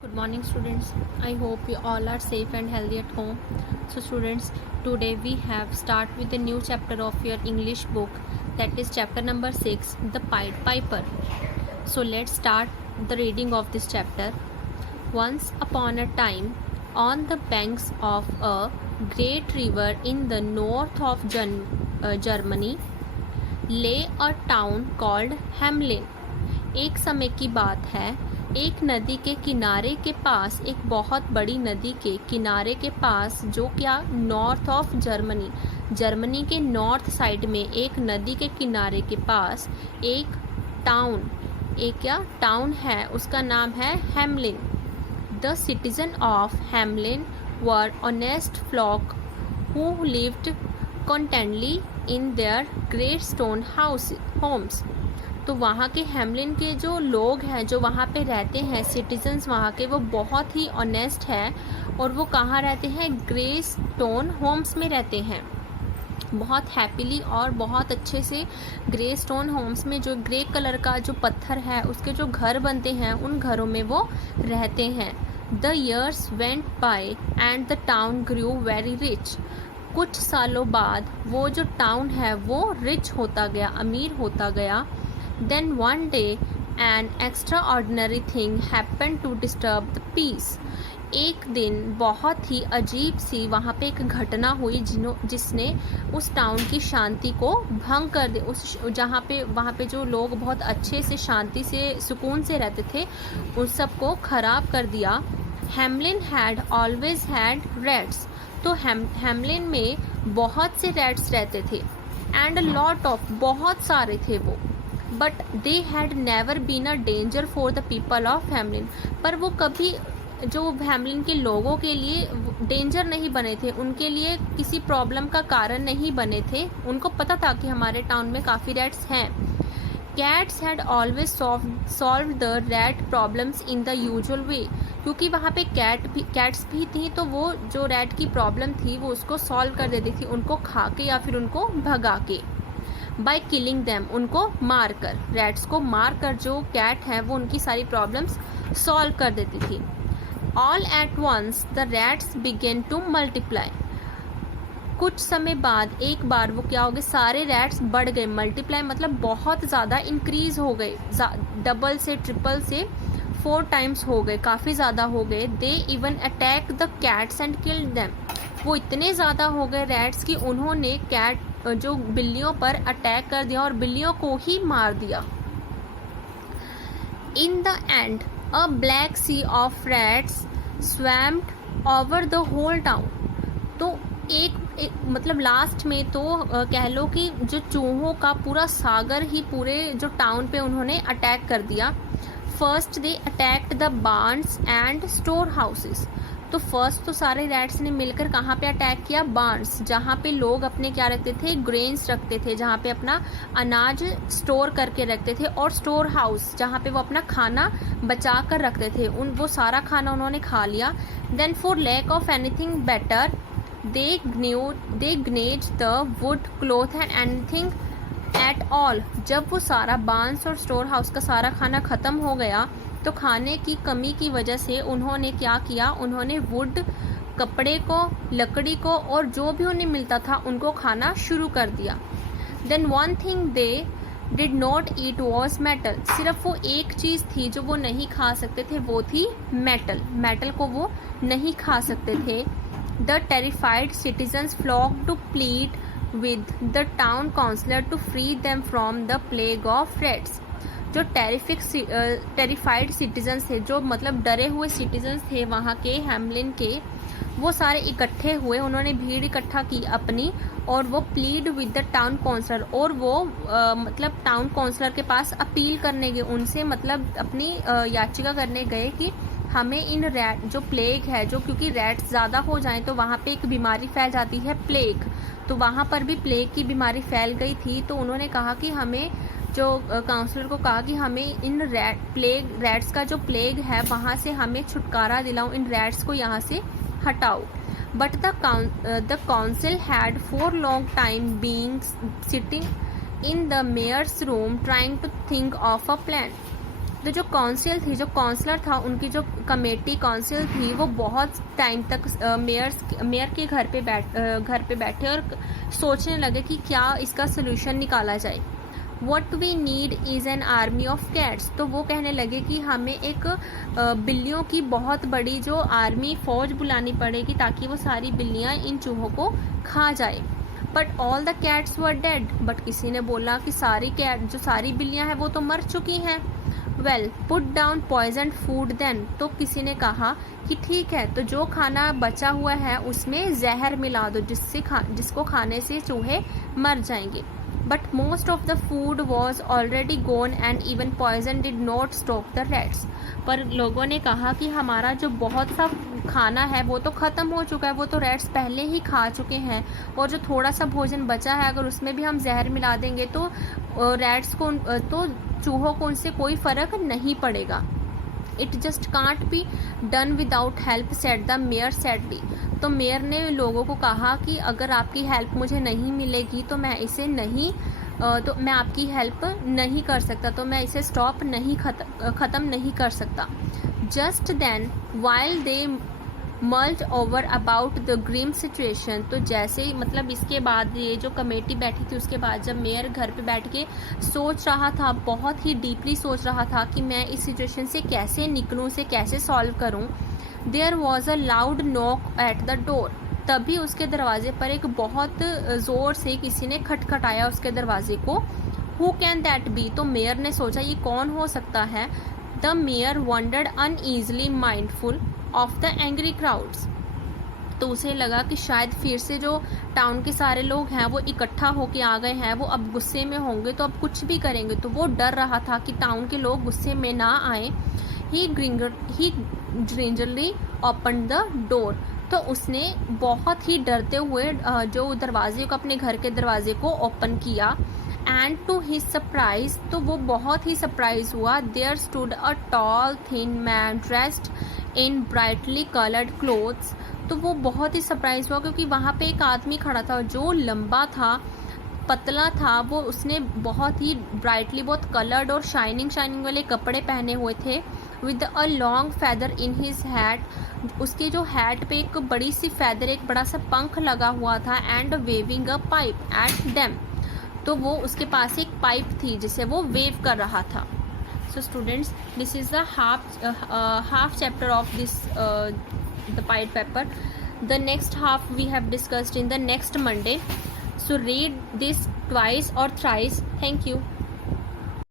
Good morning students. I hope you all are safe and healthy at home. So students, today we have start with a new chapter of your English book, that is chapter number 6, The Pied Piper. So let's start the reading of this chapter. Once upon a time, on the banks of a great river in the north of Germany, lay a town called Hamelin. एक समय की बात है, एक नदी के किनारे के पास, एक बहुत बड़ी नदी के किनारे के पास, जो क्या नॉर्थ ऑफ जर्मनी के नॉर्थ साइड में एक नदी के किनारे के पास एक टाउन है, उसका नाम है Hamelin. The citizen of Hamelin were honest flock who lived contentedly in their great stone homes. तो वहाँ के हैमलिन के जो लोग हैं, जो वहाँ पे रहते हैं, सिटीजन्स वहाँ के, वो बहुत ही ऑनेस्ट है. और वो कहाँ रहते हैं? ग्रे स्टोन होम्स में रहते हैं, बहुत हैप्पीली और बहुत अच्छे से. ग्रे स्टोन होम्स में जो ग्रे कलर का जो पत्थर है, उसके जो घर बनते हैं, उन घरों में वो रहते हैं. The years went by and the town grew very rich. कुछ सालों बाद वो जो टाउन है वो रिच होता गया, अमीर होता गया. Then one day an extraordinary thing happened to disturb the peace. एक दिन बहुत ही अजीब सी वहाँ पे एक घटना हुई जिसने उस टाउन की शांति को भंग कर दिया. वहाँ पे जो लोग बहुत अच्छे से, शांति से, सुकून से रहते थे, उन सबको खराब कर दिया. Hamelin had always had rats. तो हैमलिन में बहुत से रैट्स रहते थे. एंड लॉट ऑफ, बहुत सारे थे वो. But they had never been a danger for the people of Hamelin. पर वो कभी जो हैमलिन के लोगों के लिए डेंजर नहीं बने थे, उनके लिए किसी प्रॉब्लम का कारण नहीं बने थे. उनको पता था कि हमारे टाउन में काफ़ी रैट्स हैं. Cats had always solved the rat problems in the usual way. क्योंकि वहाँ पे कैट्स भी थी, तो वो जो रैट की प्रॉब्लम थी वो उसको सॉल्व कर देती थी, उनको खा के या फिर उनको भगा के. बाय किलिंग दैम, उनको मार कर, रैट्स को मार कर जो कैट है वो उनकी सारी प्रॉब्लम्स सॉल्व कर देती थी. All at once the rats began to multiply. कुछ समय बाद एक बार वो क्या हो गए, सारे रैट्स बढ़ गए. मल्टीप्लाई मतलब बहुत ज़्यादा इंक्रीज हो गए, डबल से, ट्रिपल से 4 टाइम्स हो गए, काफ़ी ज़्यादा हो गए. They even attack the cats and killed them. वो इतने ज़्यादा हो गए रैट्स कि उन्होंने कैट जो बिल्लियों पर अटैक कर दिया और बिल्लियों को ही मार दिया. In the end a black sea of rats swarmed over the whole town. तो एक मतलब लास्ट में तो कह लो कि जो चूहों का पूरा सागर ही पूरे जो टाउन पे उन्होंने अटैक कर दिया. First they attacked the Barnes and store houses. तो फर्स्ट तो सारे रैट्स ने मिलकर कहाँ पे अटैक किया? बार्न्स, जहाँ पे लोग अपने क्या रखते थे? ग्रेन्स रखते थे, जहाँ पे अपना अनाज स्टोर करके रखते थे. और स्टोर हाउस, जहाँ पे वो अपना खाना बचा कर रखते थे, वो सारा खाना उन्होंने खा लिया. Then for lack of anything better they gnawed the wood, cloth and anything at all. जब वो सारा बार्न्स और स्टोर हाउस का सारा खाना ख़त्म हो गया, तो खाने की कमी की वजह से उन्होंने क्या किया? उन्होंने वुड, कपड़े को, लकड़ी को और जो भी उन्हें मिलता था उनको खाना शुरू कर दिया. Then one thing they did not eat was metal. सिर्फ वो एक चीज़ थी जो वो नहीं खा सकते थे, वो थी मेटल. मेटल को वो नहीं खा सकते थे. The terrified citizens flock to plead with the town councillor to free them from the plague of rats. जो टेरिफाइड सिटीजन्स थे, जो मतलब डरे हुए सिटीजन्स थे वहाँ के हैमलिन के, वो सारे इकट्ठे हुए. उन्होंने भीड़ इकट्ठा की अपनी, और वो plead with the town councillor, और वो मतलब टाउन काउंसलर के पास अपील करने गए, उनसे मतलब अपनी याचिका करने गए कि हमें इन रैट जो प्लेग है, जो क्योंकि रैट्स ज़्यादा हो जाएं तो वहाँ पे एक बीमारी फैल जाती है, प्लेग. तो वहाँ पर भी प्लेग की बीमारी फैल गई थी. तो उन्होंने कहा कि हमें, जो काउंसलर को कहा कि हमें इन रैट्स का जो प्लेग है वहाँ से हमें छुटकारा दिलाओ, इन रैट्स को यहाँ से हटाओ. But the council had for long time being sitting in the mayor's room trying to think of a plan. तो जो काउंसिल थी, जो काउंसलर था, उनकी जो कमेटी काउंसिल थी, वो बहुत टाइम तक मेयर के घर पे बैठे और सोचने लगे कि क्या इसका सोल्यूशन निकाला जाए। What we need is an army of cats। तो वो कहने लगे कि हमें एक बिल्लियों की बहुत बड़ी जो आर्मी फौज बुलानी पड़ेगी ताकि वो सारी बिल्लियाँ इन चूहों को खा जाए। But all the cats were dead. But किसी ने बोला कि जो सारी बिल्लियाँ हैं वो तो मर चुकी हैं। Well put down poison food then. तो किसी ने कहा कि ठीक है, तो जो खाना बचा हुआ है उसमें जहर मिला दो जिसको खाने से चूहे मर जाएंगे। But most of the food was already gone and even poison did not stop the rats. पर लोगों ने कहा कि हमारा जो बहुत सा खाना है वो तो ख़त्म हो चुका है, वो तो रैट्स पहले ही खा चुके हैं, और जो थोड़ा सा भोजन बचा है अगर उसमें भी हम जहर मिला देंगे तो रैट्स को तो चूहों को उनसे कोई फ़र्क नहीं पड़ेगा। It just can't be done without help said the mayor sadly. तो मेयर ने लोगों को कहा कि अगर आपकी हेल्प मुझे नहीं मिलेगी तो मैं इसे नहीं तो मैं आपकी हेल्प नहीं कर सकता, तो मैं इसे स्टॉप नहीं ख़त्म नहीं कर सकता। Just then while they mulled over about the grim situation. तो जैसे ही मतलब इसके बाद ये जो कमेटी बैठी थी उसके बाद जब मेयर घर पे बैठ के सोच रहा था, बहुत ही डीपली सोच रहा था कि मैं इस सिचुएशन से कैसे निकलूँ, इसे कैसे सॉल्व करूँ, there was a loud knock at the door. तभी उसके दरवाजे पर एक बहुत ज़ोर से किसी ने खटखटाया उसके दरवाजे को। Who can that be. तो मेयर ने सोचा ये कौन हो सकता है। The mayor wondered uneasily mindful of the angry crowds. तो उसे लगा कि शायद फिर से जो टाउन के सारे लोग हैं वो इकट्ठा होके आ गए हैं, वो अब गुस्से में होंगे तो अब कुछ भी करेंगे। तो वो डर रहा था कि टाउन के लोग गुस्से में ना आए। ही गिंजरली ओपन द डोर। तो उसने बहुत ही डरते हुए जो दरवाजे को, अपने घर के दरवाजे को ओपन किया। एंड टू हिज सरप्राइज, तो वो बहुत ही सरप्राइज हुआ। There stood a tall thin man dressed in brightly coloured clothes. तो वो बहुत ही सरप्राइज हुआ क्योंकि वहाँ पे एक आदमी खड़ा था जो लंबा था, पतला था। वो उसने बहुत ही ब्राइटली, बहुत कलर्ड और शाइनिंग वाले कपड़े पहने हुए थे। With a long feather in his hat. उसके जो हैट पे एक बड़ी सी फैदर, एक बड़ा सा पंख लगा हुआ था। And waving a pipe at them. तो वो उसके पास एक पाइप थी जिसे वो वेव कर रहा था। So students, this is the half chapter of this the pied pepper. The next half we have discussed in the next Monday. So read this twice or thrice. Thank you.